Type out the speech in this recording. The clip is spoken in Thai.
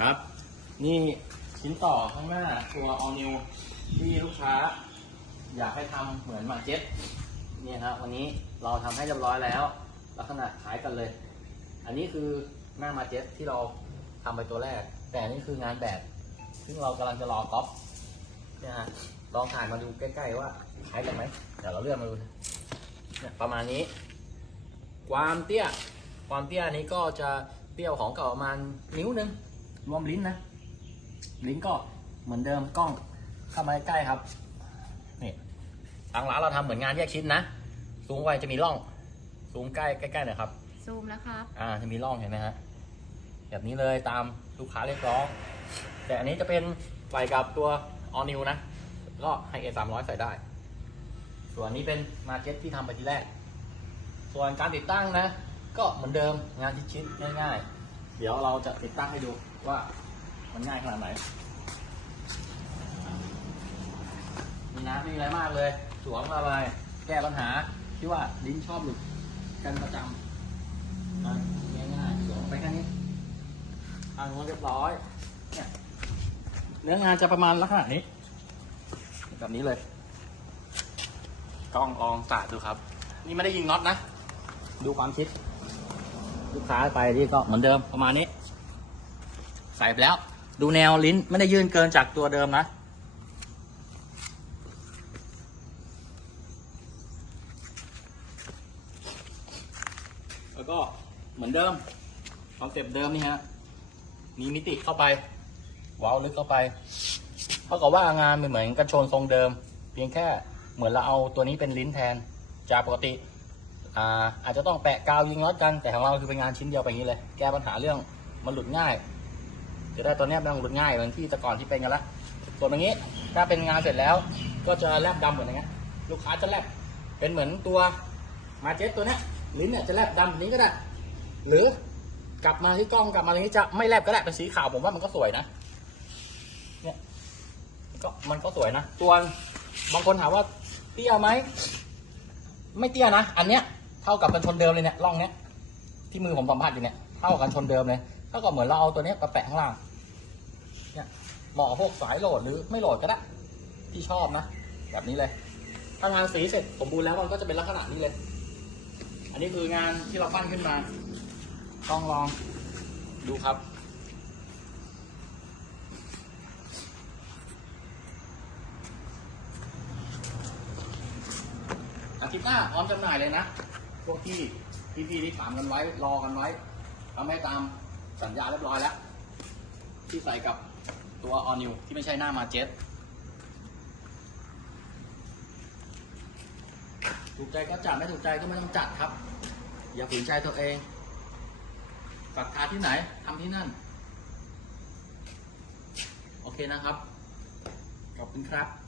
ครับ นี่ชิ้นต่อข้างหน้าตัว all new ที่ลูกค้า อยากให้ทำเหมือนมาเจ็ตเนี่ยครับวันนี้เราทำให้เรียบร้อยแล้ว ลักษณะคล้ายกันเลย อันนี้คือหน้ามาเจ็ตที่เราทำไปตัวแรก แต่นนี้คืองานแบบ ซึ่งเรากำลังจะรอก๊อปนี่ฮะลองถ่ายมาดูใกล้ๆว่าคล้ายกันไหมเดี๋ยวเราเลื่อนมาดูเนี่ยประมาณนี้ ความเตี้ย ความเตี้ยนี้ก็จะเตี้ยวของเก่าประมาณนิ้วหนึ่ง รวมลิ้นนะ ลิ้นก็เหมือนเดิมกล้องเข้ามาใกล้ๆครับนี่ทางร้านเราทำเหมือนงานแยกชิ้นนะสูงไปจะมีร่องสูงใกล้ใกล้ๆหน่อยครับซูมแล้วครับอ่าจะมีร่องเห็นไหมฮะแบบนี้เลยตามลูกค้าเรียกร้อง แต่อันนี้จะเป็นใส่กับตัว all new นะ ก็ให้ A 3 0 0ใส่ได้ ส่วนนี้เป็นมาเก็ตที่ทำไปทีแรก ส่วนการติดตั้งนะ ก็เหมือนเดิมงานชิ้นๆง่ายๆ เดี๋ยวเราจะติดตั้งให้ดู ว่ามันง่ายขนาดไหนนี่นะไม่มีอะไรมากเลย สวมอะไร แก้ปัญหาที่ว่าลิ้นชอบหลุดกันประจำอะง่ายๆสวมไปแค่นี้ทางโน้นเรียบร้อย เนี่ยเนื้องานจะประมาณลักษณะนี้ แบบนี้เลยกล้องลองสาดดูครับ นี่ไม่ได้ยิงน็อตนะ ดูความคิด ลูกค้าไปที่ก็เหมือนเดิมประมาณนี้ ใส่ไปแล้ว ดูแนวลิ้นไม่ได้ยื่นเกินจากตัวเดิมนะแล้วก็เหมือนเดิมคอนเซปต์เดิมนี่ฮะมีมิติเข้าไป ว้าลึกเข้าไปเท่ากับว่างานมันเหมือนกันชนทรงเดิม เพียงแค่เหมือนเราเอาตัวนี้เป็นลิ้นแทนจากปกติอาอาจจะต้องแปะกาวยิงน็อตกันแต่ของเราคือเป็นงานชิ้นเดียวไปอย่างนี้เลย แก้ปัญหาเรื่องมันหลุดง่าย จะได้ตัวนี้ไม่ต้องหลุดง่ายเหมือนที่แต่ก่อนที่เป็นกันละส่วนอย่างนี้ถ้าเป็นงานเสร็จแล้ว ก็จะแลบดำเหมือนอย่างเงี้ยลูกค้าจะแลบเป็นเหมือนตัวมาเจ็ตตัวเนี้ยลิ้นเนี่ยจะแลบดำแบบนี้ก็ได้ หรือกลับมาที่กล้องกลับมาตรงนี้จะไม่แลบก็ได้เป็นสีขาวผมว่ามันก็สวยนะเนี่ยก็มันก็สวยนะส่วบางคนถามว่าเตี้ยไหมไม่เตี้ยนะ อันเนี้ยเท่ากับกันชนเดิมเลยเนี่ยร่องเนี้ยที่มือผมสัมผัสอยู่เนี่ยเท่ากันชนเดิมเลย เท่ากับเหมือนเราเอาตัวนี้ยมาแปะข้างล่าง เนี่ยเหมาะพวกสายโหลดหรือไม่โหลดก็ได้ ที่ชอบนะ แบบนี้เลย ถ้างานสีเสร็จสมบูรณ์แล้วมันก็จะเป็นลักษณะนี้เลย อันนี้คืองานที่เราปั้นขึ้นมา ต้องลองดูครับอาทิตย์หน้าพร้อมจำหน่ายเลยนะ พวกที่พี่พี่ๆที่ถามกันไว้ รอกันไว้ทำให้ตาม สัญญาเรียบร้อยแล้ว ที่ใส่กับตัวออนิวที่ไม่ใช่หน้ามาเจ็ตถูกใจก็จัดไม่ถูกใจก็ไม่ต้องจัดครับ อย่าฝืนใจตัวเองศรัทธาที่ไหนทำที่นั่น โอเคนะครับ ขอบคุณครับ